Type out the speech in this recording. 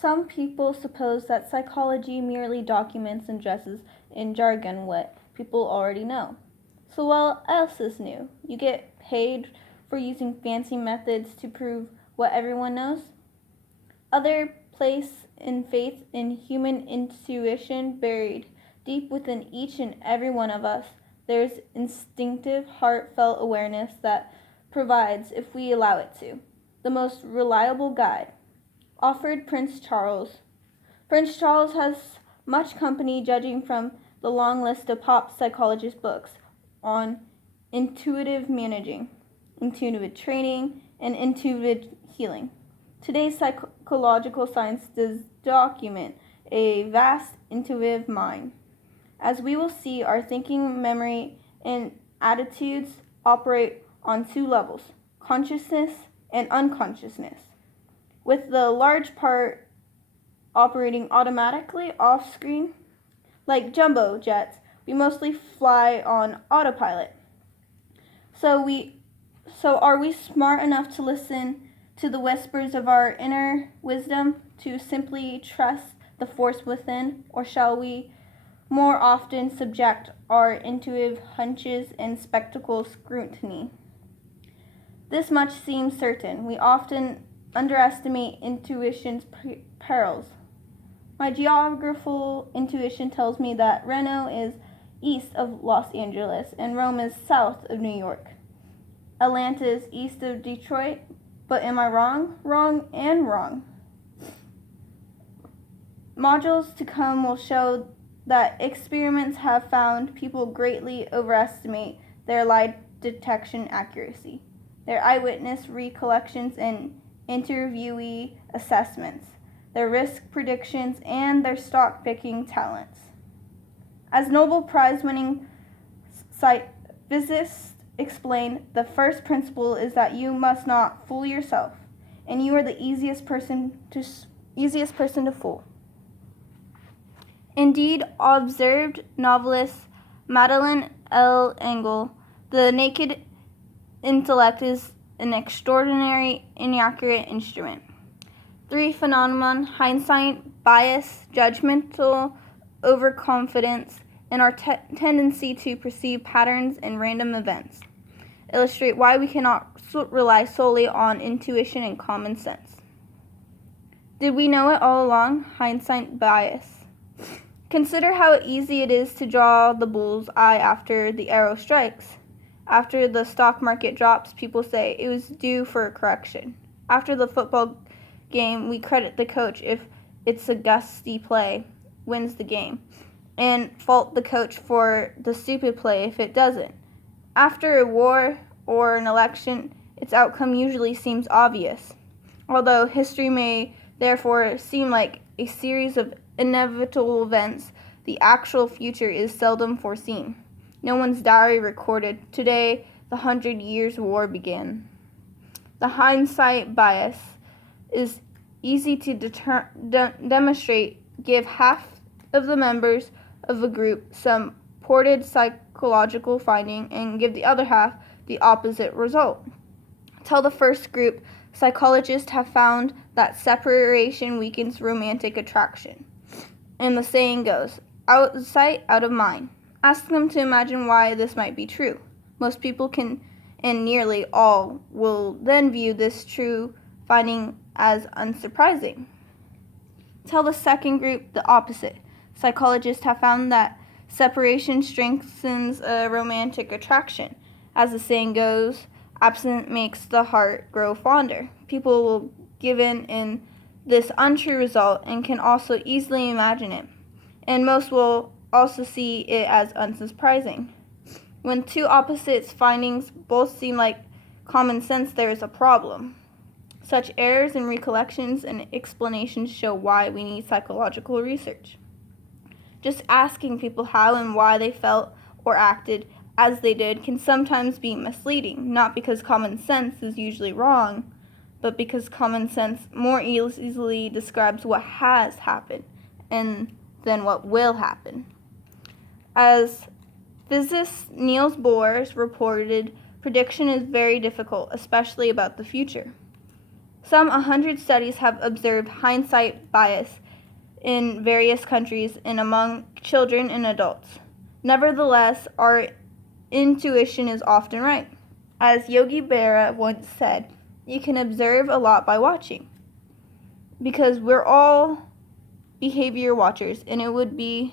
Some people suppose that psychology merely documents and dresses in jargon what people already know. So what else is new? You get paid for using fancy methods to prove what everyone knows? Other place in faith in human intuition buried deep within each and every one of us. There's instinctive, heartfelt awareness that provides, if we allow it to, the most reliable guide, offered Prince Charles. Prince Charles has much company judging from the long list of pop psychologist books on intuitive managing, intuitive training, and intuitive healing. Today's psychological science does document a vast intuitive mind. As we will see, our thinking, memory, and attitudes operate on two levels, consciousness and unconsciousness, with the large part operating automatically off screen. Like jumbo jets, we mostly fly on autopilot. So are we smart enough to listen to the whispers of our inner wisdom, to simply trust the force within, or shall we more often subject our intuitive hunches and spectacle scrutiny? This much seems certain. We often underestimate intuition's perils. My geographical intuition tells me that Reno is east of Los Angeles and Rome is south of New York. Atlanta is east of Detroit, but am I wrong? Wrong and wrong. Modules to come will show that experiments have found people greatly overestimate their lie detection accuracy, their eyewitness recollections and interviewee assessments, their risk predictions, and their stock picking talents. As Nobel Prize winning physicists explain, the first principle is that you must not fool yourself, and you are the easiest person to fool. Indeed, observed novelist Madeleine L. Engel, the naked intellect is an extraordinary inaccurate instrument. 3 phenomenon: hindsight, bias, judgmental overconfidence, and our tendency to perceive patterns in random events, illustrate why we cannot rely solely on intuition and common sense. Did we know it all along? Hindsight bias. Consider how easy it is to draw the bull's eye after the arrow strikes. After the stock market drops, people say it was due for a correction. After the football game, we credit the coach if it's a gusty play wins the game, and fault the coach for the stupid play if it doesn't. After a war or an election, its outcome usually seems obvious, although history may therefore seem like a series of inevitable events. The actual future is seldom foreseen. No one's diary recorded, "Today, the 100 Years' War began." The hindsight bias is easy to demonstrate. Give half of the members of a group some purported psychological finding and give the other half the opposite result. Tell the first group, psychologists have found that separation weakens romantic attraction. And the saying goes, out of sight, out of mind. Ask them to imagine why this might be true. Most people can, and nearly all, will then view this true finding as unsurprising. Tell the second group the opposite. Psychologists have found that separation strengthens a romantic attraction. As the saying goes, absence makes the heart grow fonder. People will give in this untrue result and can also easily imagine it, and most will also see it as unsurprising. When two opposite findings both seem like common sense, there is a problem. Such errors in recollections and explanations show why we need psychological research. Just asking people how and why they felt or acted as they did can sometimes be misleading, not because common sense is usually wrong, but because common sense more easily describes what has happened and than what will happen. As physicist Niels Bohr reported, prediction is very difficult, especially about the future. Some 100 studies have observed hindsight bias in various countries and among children and adults. Nevertheless, our intuition is often right. As Yogi Berra once said, you can observe a lot by watching, because we're all behavior watchers, and it would be